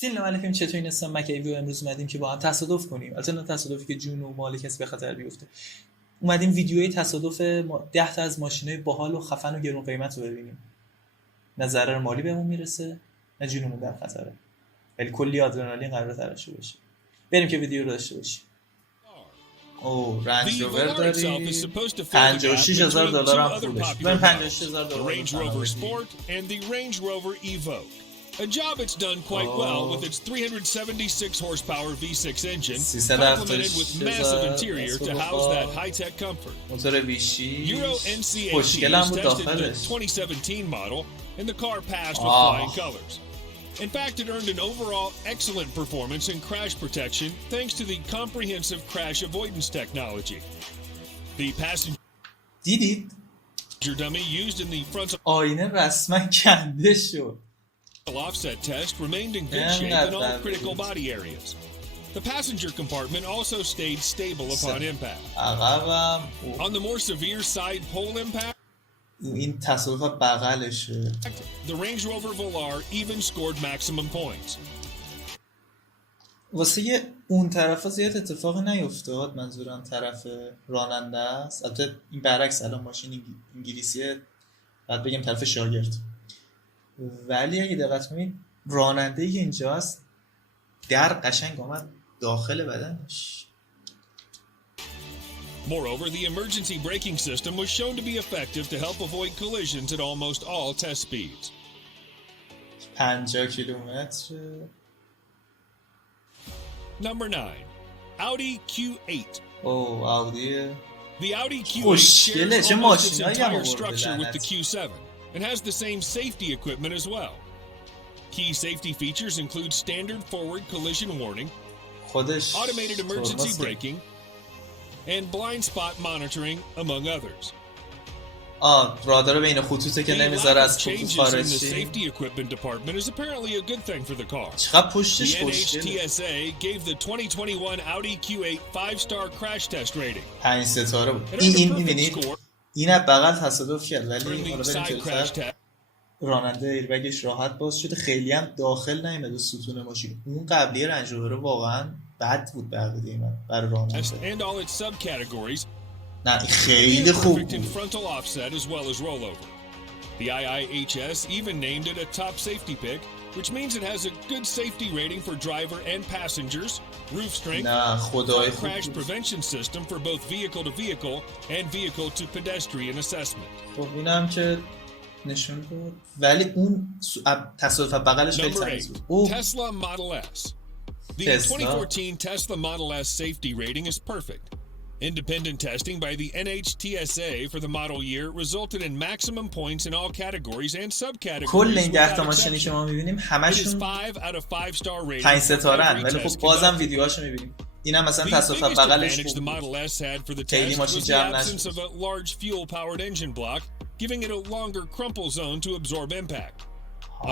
سلام علیکم، چطورین؟ هستم مکیو. امروز اومدیم که با هم تصادف کنیم. البته نه تصادفی که جون و مال کسی به خطر بیفته. اومدیم ویدیوی تصادف 10 تا از ماشینای باحال و خفن و گرون قیمت رو ببینیم. نه ضرر مالی بهمون میرسه، نه جونمون در خطره. ولی کلی آدرنالین قراره ترشح بشه. بریم که ویدیو رو داشته باشیم. رنج روور داری، $56,000 هم پولش. بریم $56,000 A job it's done quite well with its 376 horsepower V6 engine, 370 complemented with massive interior to house that high-tech comfort. موتور V6 Euro NCAP خوشگل هم بود tested the داخلش. 2017 model, and the car passed with flying colors. In fact, it earned an overall excellent performance in crash protection thanks to the comprehensive crash avoidance technology. The passenger دیدید؟ dummy used in the frontal آینه رسما کنده شد. offset test remained in good shape in all critical body areas. The passenger compartment also stayed stable upon impact. On the more severe side pole impact, این تصادف بغلشه. the Range Rover Velar even scored maximum points. واسه اون طرفا زیاد اتفاق نیفتاد، منظورم طرف راننده است. البته این برعکس، الان ماشین انگلیسیه، بعد بگم طرف شاگرد. ولی اگه دقت کنید راننده‌ای که اینجاست در قشنگ آمد داخل بدنش. Moreover, the emergency braking system was shown to be effective to help avoid collisions at almost all test speeds. 50 کیلومتر. Number 9. Audi Q8. آودی. The Audi Q8 خوشگله، shares چه almost its ماشینایی هم entire آورده structure with the لعنتی. Q7 and has the same safety equipment as well. Key safety features include standard forward collision warning, خودش automated emergency ترمز کرد. braking, and blind spot monitoring, among others. رادار بین خطوطه که The نمیذاره lack از of خطوط changes in the خارج شی. safety equipment department is apparently a good thing for the car. چقدر The پشتش خوشگله. NHTSA gave the 2021 Audi Q8 5-star crash test rating. 5 ستاره بود. It earned a این perfect میبینید score این از بغل تصادف کرد، ولی during حالا the بریم side crash جلوتر. test. راننده ایربگش راحت باز شده، خیلی هم داخل نیامد ستون ماشین. اون قبلی رنج روور واقعا بد بود به عقیده من برای راننده. And all its subcategories. نه خیلی خوب Perfect in بود. frontal offset as well as rollover. The IIHS even named it a top safety pick, which means it has a good safety rating for driver and passengers, roof strength, نه خدای خوب crash بود. prevention system for both vehicle to vehicle and vehicle to pedestrian assessment. خب اینم که نشون داد، ولی اون تصادف بغلش خیلی Number تمیز 8, بود. Tesla Model S. The Tesla. 2014 Tesla Model S safety rating is perfect. Independent testing by the NHTSA for the model year resulted in maximum points in all categories and subcategories. کل این 10 تا without ماشینی که exception. ما می‌بینیم It is همشون 5 out of 5 star rating 5 for ستاره every ان، ولی test خب بازم conducted. ویدیوهاشو می‌بینیم. اینم مثلا The تصادف biggest بغلش advantage the خوب بود. Model S had for the خیلی test ماشین was the جمع absence نشد. of a large fuel-powered engine block, giving it a longer crumple zone to absorb impact.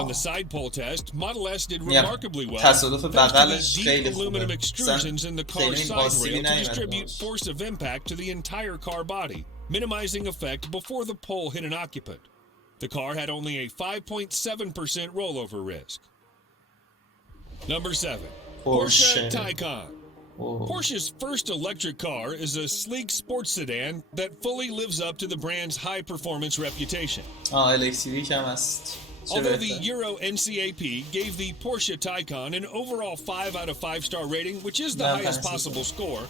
On the side pole test, Model S did remarkably well تصادف thanks to بغلش the خیلی deep خوبه. aluminum extrusions in the car's خیلی side آسیبی rail to نیومد distribute باش. force of impact to the entire car body, minimizing effect before the pole hit an occupant. The car had only a 5.7% rollover risk. Number 7. Porsche Taycan. Porsche's first electric car is a sleek sports sedan that fully lives up to the brand's high-performance reputation. الکتریک هم هست. Although the Euro NCAP gave the Porsche Taycan an overall 5 out of 5 star rating, which is the highest possible score,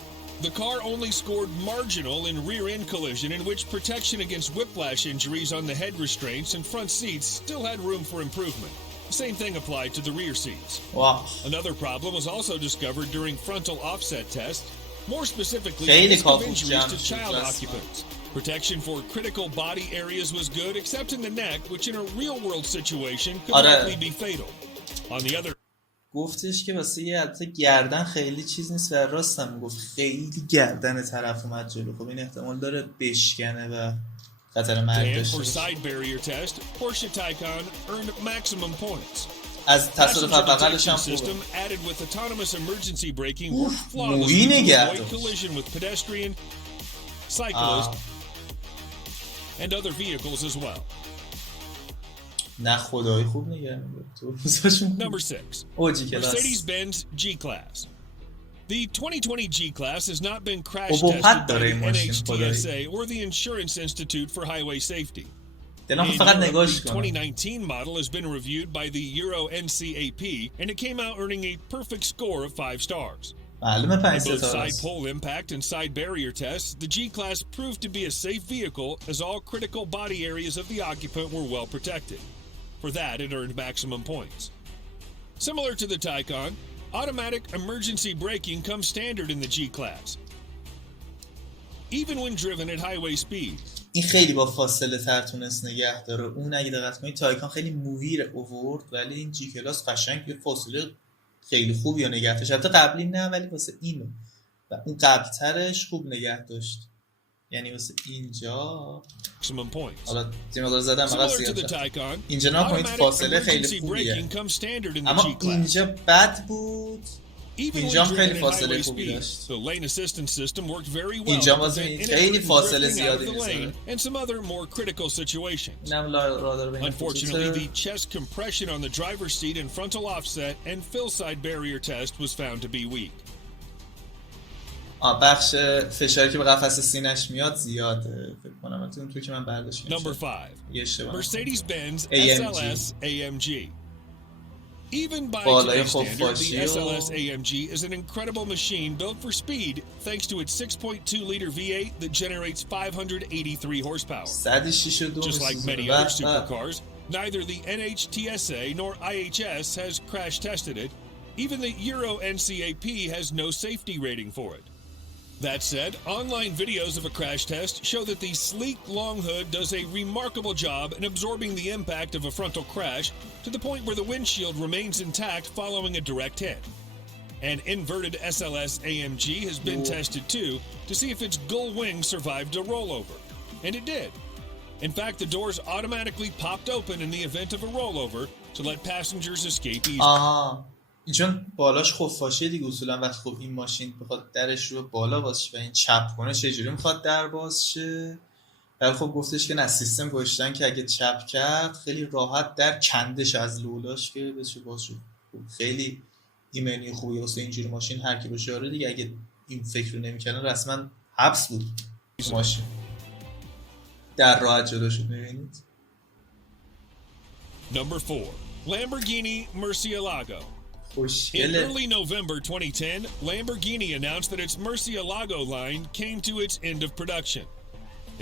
the car only scored marginal in rear-end collision, in which protection against whiplash injuries on the head restraints and front seats still had room for improvement. The same thing applied to the rear seats. Wow. Another problem was also discovered during frontal offset tests, more specifically خیلی risk of کافی injuries to جمع child شد. occupants. Protection for critical body areas was good, except in the neck, which in a real-world situation could likely be fatal. On the other گفتش که واسه یه البته گردن خیلی چیز نیست و راستم میگفت خیلی گردن طرف اومد جلو. خب این احتمال داره بشکنه و خطر مرگ and داشته for باشه. side barrier test, Porsche Taycan earned maximum points. از تصادف Passenger بغلش هم detection خوبه. system added with autonomous emergency braking worked flawlessly مویی to نگه avoid collision with pedestrian, cyclist, and other vehicles as well. نه خدایی خوب نگه می‌داره تو روزاشون. Number 6. اوجی کلاس. Mercedes-Benz G-Class. The 2020 G-Class has not been crash ابهت tested by داره the این ماشین خدایی. NHTSA or the Insurance Institute for Highway Safety. دلم In فقط Europe, نگاش the کنم. 2019 model has been reviewed by the Euro NCAP, and it came out earning a perfect score of 5 stars. معلومه 5 In both ستاره side pole impact and side barrier tests, the G-Class proved to be a safe vehicle as all critical body areas of the occupant were well protected. For that, it earned maximum points. Similar to the Taycan, automatic emergency braking comes standard in the G-Class. Even when driven at highway speed. این خیلی با فاصله تر تونست نگه داره. اون اگه دقت کنید تایکان خیلی مووی اوورد، ولی این جی کلاس قشنگ یه فاصله خیلی خوبی رو نگه داشت. البته قبلی نه، ولی واسه اینو و اون قبلترش خوب نگه داشت. یعنی واسه اینجا حالا دیمقدار زدم فقط سیاه اینجا نکنید فاصله خیلی خوبیه، اما اینجا بد بود، اینجا خیلی فاصله خوبی داشت. اینجا بازم خیلی فاصله زیادی میذاره. Unfortunately, the chest compression on the driver's seat and frontal offset and fill side barrier test was found to be weak. بخش فشاری که به قفسه سینه‌اش میاد زیاده فکر کنم. اون تو که من برداشت کردم. Number 5. Mercedes-Benz SLS AMG. Even by today's standard, the SLS AMG is an incredible machine built for speed thanks to its 6.2-liter V8 that generates 583 horsepower. Just like many other supercars, neither the NHTSA nor IHS has crash tested it. Even the Euro NCAP has no safety rating for it. That said, online videos of a crash test show that the sleek long hood does a remarkable job in absorbing the impact of a frontal crash to the point where the windshield remains intact following a direct hit. An inverted SLS AMG has been tested too to see if its gull wing survived a rollover. And it did. In fact, the doors automatically popped open in the event of a rollover to let passengers escape easily. چون بالاش خفاشیه دیگه اصولا وقت خب این ماشین بخواد درش رو بالا باز شه و این چپ کنه چجوری میخواد در باز شه؟ ولی خب گفتش که نه سیستم گذاشتن که اگه چپ کرد خیلی راحت در کندش از لولاش که بشه باز شد. خیلی ایمنی خوبی واسه اینجوری ماشین هر کی باشه آره دیگه. اگه این فکر رو نمی‌کردن رسما حبس بود ماشین. در راحت جلو شد. می‌بینید. Number 4. Lamborghini Murcielago. In early November 2010, Lamborghini announced that its Murcielago line came to its end of production.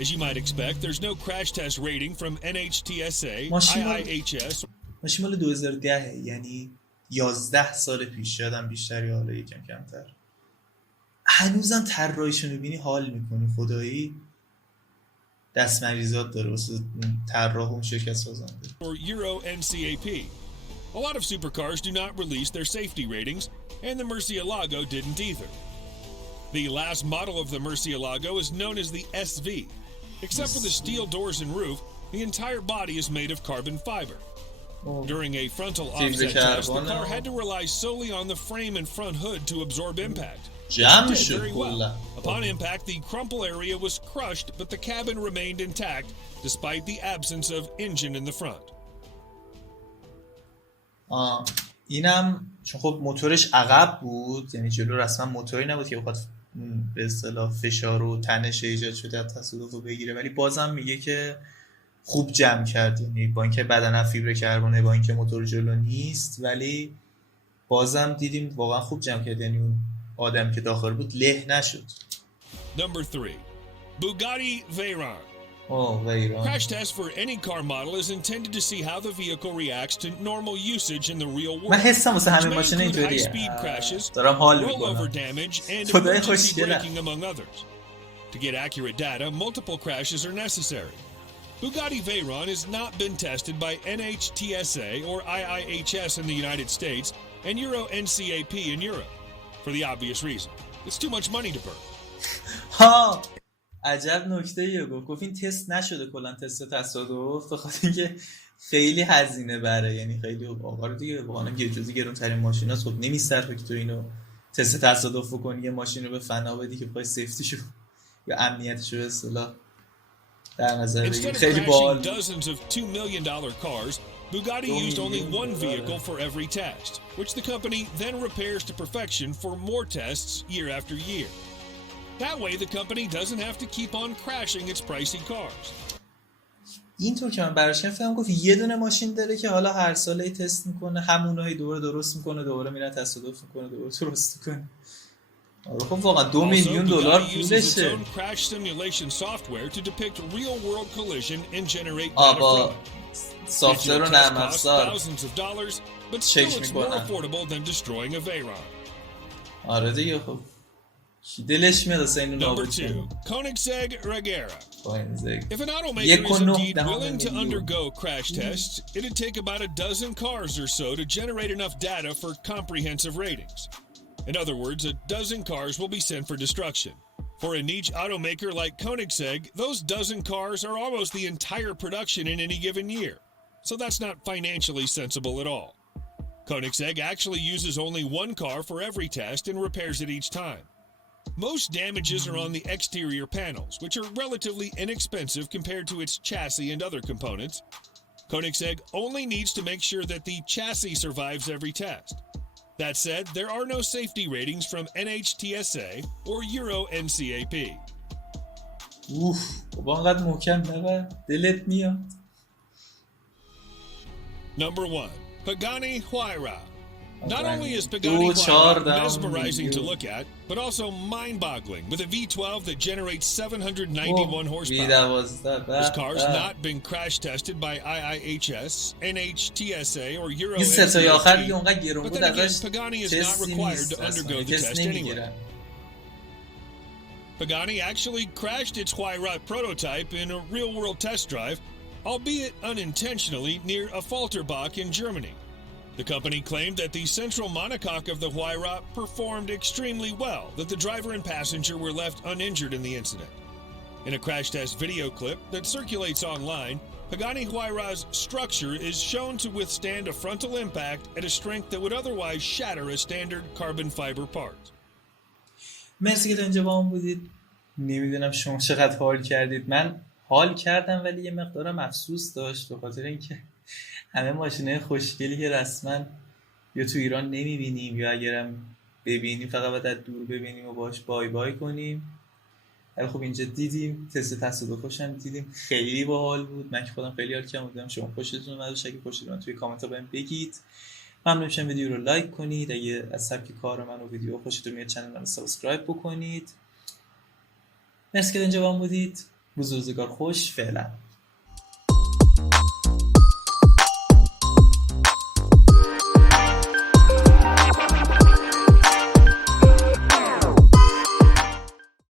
As you might expect, there's no crash test rating from NHTSA, IIHS. ماشین مال 2010 یعنی 11 سال پیش، شاید بیشتر یا حالا یکم کمتر. هنوزم طراحیشو می‌بینی حال می‌کنی خدایی. دست مریضات داره واسه طراح اون شرکت سازنده. Or Euro NCAP. A lot of supercars do not release their safety ratings, and the Murcielago didn't either. The last model of the Murcielago is known as the SV. Except for the steel doors and roof, the entire body is made of carbon fiber. During a frontal offset test, the car had to rely solely on the frame and front hood to absorb impact. It did very well. Upon impact, the crumple area was crushed, but the cabin remained intact despite the absence of engine in the front. اینم چون خب موتورش عقب بود، یعنی جلو رسما موتوری نبود که بخواد به اصطلاح فشار و تنش ایجاد شده از تصادف رو بگیره، ولی بازم میگه که خوب جمع کرد. یعنی با اینکه بدنه فیبر کربونه، با اینکه موتور جلو نیست، ولی بازم دیدیم واقعا خوب جمع کرد. یعنی اون آدم که داخل بود له نشد. Number 3. Bugatti Veyron. Veyron. Crash test for any car model is intended to see how the vehicle reacts to normal usage in the real world. من حسم واسه همه ماشین اینطوریه. دارم حال میکنم. خدای خوشگله. Among others. To get accurate data, multiple crashes are necessary. Bugatti Veyron has not been tested by NHTSA or IIHS in the United States and Euro NCAP in Europe. For the obvious reason. It's too much money to burn. عجب نکته‌ایه. گفت این تست نشده کلا، تست تصادف، به خاطر اینکه خیلی هزینه بره. یعنی خیلی آقا دیگه واقعا یه جزئی گرونترین ماشیناست. خب نمی‌صرفه که تو اینو تست تصادف بکنی، یه ماشین رو به فنا بدی که پای سیفتیشو یا امنیتشو به اصطلاح در نظر بگیری. خیلی باحال. Dozens of $2 million cars, Bugatti used only one vehicle for every test, which the company then repairs to perfection for more tests year after year. That way the company doesn't have to keep on crashing its pricey cars. اینطور که من براش فهمیدم گفت یه دونه ماشین داره که حالا هر ساله تست میکنه، همونایی دوباره درست میکنه، دوباره میره تصادف میکنه، دوباره درست میکنه. آره خب واقعا 2 میلیون دلار پولشه. با سافتور و نرم افزار چک میکنن. آره دیگه خب کی دلش میاد اصلا اینو نابود کنه. If an automaker is indeed willing to undergo crash tests, it'd take about a dozen cars or so to generate enough data for comprehensive ratings. In other words, a dozen cars will be sent for destruction. For a niche automaker like Koenigsegg, those dozen cars are almost the entire production in any given year. So that's not financially sensible at all. Koenigsegg actually uses only one car for every test and repairs it each time. Most damages are on the exterior panels, which are relatively inexpensive compared to its chassis and other components. Koenigsegg only needs to make sure that the chassis survives every test. That said, there are no safety ratings from NHTSA or Euro NCAP. با انقدر محکم نبر دلت میاد. Number 1. Pagani Huayra. Not only is Pagani Huayra mesmerizing to look at, but also mind-boggling with a V12 that generates 791 horsepower. This car's not been crash tested by IIHS, NHTSA, or Euro NCAP, but then again, Pagani is not required to undergo the test anyway. Pagani actually crashed its Huayra prototype in a real-world test drive, albeit unintentionally, near a Falterbach in Germany. The company claimed that the central monocoque of the Huayra performed extremely well, that the driver and passenger were left uninjured in the incident. In a crash test video clip that circulates online, Pagani Huayra's structure is shown to withstand a frontal impact at a strength that would otherwise shatter a standard carbon fiber part. مرسی که تا اینجا با هم بودید. نمیدونم شما چقدر حال کردید. من حال کردم ولی یه مقدارم افسوس داشت به خاطر اینکه همه ماشینای خوشگلی که رسما یا تو ایران نمیبینیم یا اگرم ببینیم فقط باید از دور ببینیم و باش بای بای کنیم. ولی خب اینجا دیدیم، تست تصادفش هم دیدیم، خیلی باحال بود. من که خودم خیلی حال کردم. شما خوشتون اومد؟ اگه خوشتون اومد توی کامنت ها بهم بگید. ممنون میشم ویدیو رو لایک کنید. اگه از سبک کار من و ویدیو خوشتون میاد کانال رو سابسکرایب بکنید. مرسی که اینجا با هم بودید. روزگار خوش. فعلا.